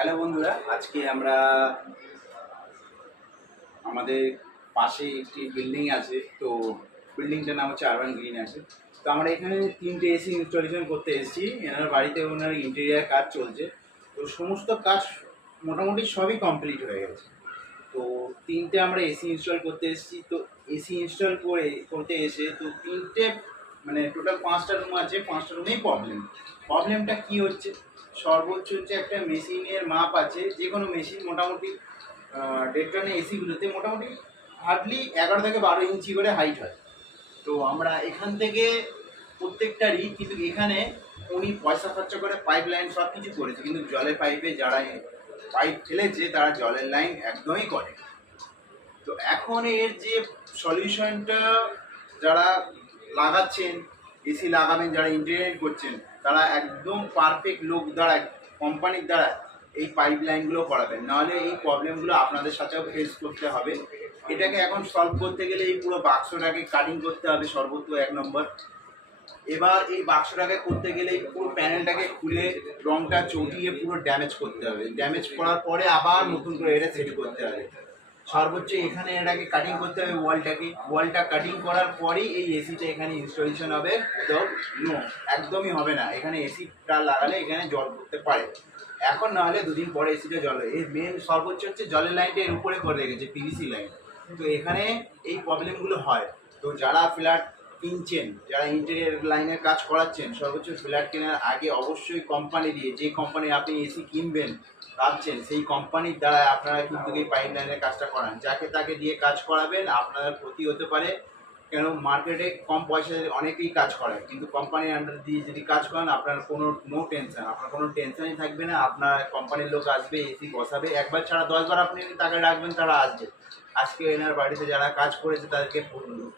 Hello বন্ধুরা, আজকে আমরা আমাদের পাশে একটি বিল্ডিং আছে। তো বিল্ডিংটার নাম হচ্ছে আরবান গ্রিন আছে। তো আমরা এখানে 3টে এসি ইনস্টলেশন করতে এসেছি। এনার বাড়িতে ওনার ইন্টেরিয়ার কাজ চলছে। তো সমস্ত কাজ মোটামুটি সবই কমপ্লিট হয়ে গেছে। তো 3টে আমরা এসি ইনস্টল করতে এসেছি। তো এসি ইনস্টল করতে এসে তো 3টে মানে টোটাল 5টা রুম আছে, 5টা রুমেই প্রবলেমটা কী হচ্ছে, সর্বোচ্চ হচ্ছে একটা মেশিনের মাপ আছে। যে কোনো মেশিন মোটামুটি 1.5 টনের এসিগুলোতে মোটামুটি হার্ডলি 11 থেকে 12 ইঞ্চি করে হাইট হয়। তো আমরা এখান থেকে প্রত্যেকটারই কিন্তু এখানে উনি পয়সা খরচা করে পাইপ লাইন সব কিছু করেছে, কিন্তু জলের পাইপে যারা পাইপ ফেলেছে তারা জলের লাইন একদমই করে। তো এখন এর যে সলিউশনটা, যারা লাগাচ্ছেন, এসি লাগাবেন, যারা ইন্টেরিয়র করছেন, তারা একদম পারফেক্ট লোক দ্বারা, কোম্পানির দ্বারা এই পাইপ লাইনগুলো করাবেন, নাহলে এই প্রবলেমগুলো আপনাদের সাথেও ফেস করতে হবে। এটাকে এখন সলভ করতে গেলে এই পুরো বাক্সটাকে কাটিং করতে হবে সর্বত্র 1 নম্বর। এবার এই বাক্সটাকে করতে গেলে পুরো প্যানেলটাকে খুলে রংটা চটিয়ে পুরো ড্যামেজ করতে হবে। ড্যামেজ করার পরে আবার নতুন করে এটা সেট করতে হবে। সর্বোচ্চ এখানে এটাকে কাটিং করতে হবে, ওয়ালটা কাটিং করার পরেই এই এসিটা এখানে ইনস্টলেশন হবে। তো নো, একদমই হবে না। এখানে এসিটা লাগালে এখানে জল পড়তে পারে এখন, না হলে 2 দিন পরে এসিটা জল। এই মেন সর্বোচ্চ হচ্ছে জলের লাইনটা এর উপরে করে রেখেছে, পিভিসি লাইন। তো এখানে এই প্রবলেমগুলো হয়। তো যারা ফ্ল্যাট কিনছেন, যারা ইন্টেরিয়র লাইনের কাজ করাচ্ছেন, সর্বোচ্চ ফ্ল্যাট কেনার আগে অবশ্যই কোম্পানি দিয়ে, যে কোম্পানি আপনি এসি কিনবেন ভাবছেন, সেই কোম্পানির দ্বারা আপনারা কিন্তু এই পাইপ লাইনের কাজটা করান। যাকে তাকে দিয়ে কাজ করাবেন, আপনার ক্ষতি হতে পারে। কেন, মার্কেটে কম পয়সায় অনেকেই কাজ করে, কিন্তু কোম্পানির আন্ডার দিয়ে যদি কাজ করেন আপনার নো টেনশন, আপনার কোনো টেনশনই থাকবে না। আপনার কোম্পানির লোক আসবে, এসি বসাবে, একবার ছাড়া 10বার আপনি তাকে ডাকবেন, তারা আসবে। আজকে এনার বাড়িতে যারা কাজ করেছে তাদেরকে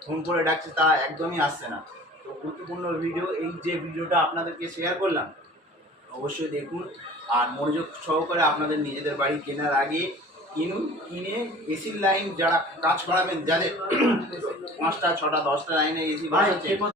ফোন করে ডাকছে, তারা একদমই আসছে না। তো গুরুত্বপূর্ণ ভিডিও, এই যে ভিডিওটা আপনাদেরকে শেয়ার করলাম, অবশ্যই দেখুন। আর মনোযোগ সহকারে আপনাদের নিজেদের বাড়ি কেনার আগে কিনে এসির লাইন যারা কাজ করাবেন, যাদের 5টা 6টা 10টা লাইনে এসি বসাচ্ছে,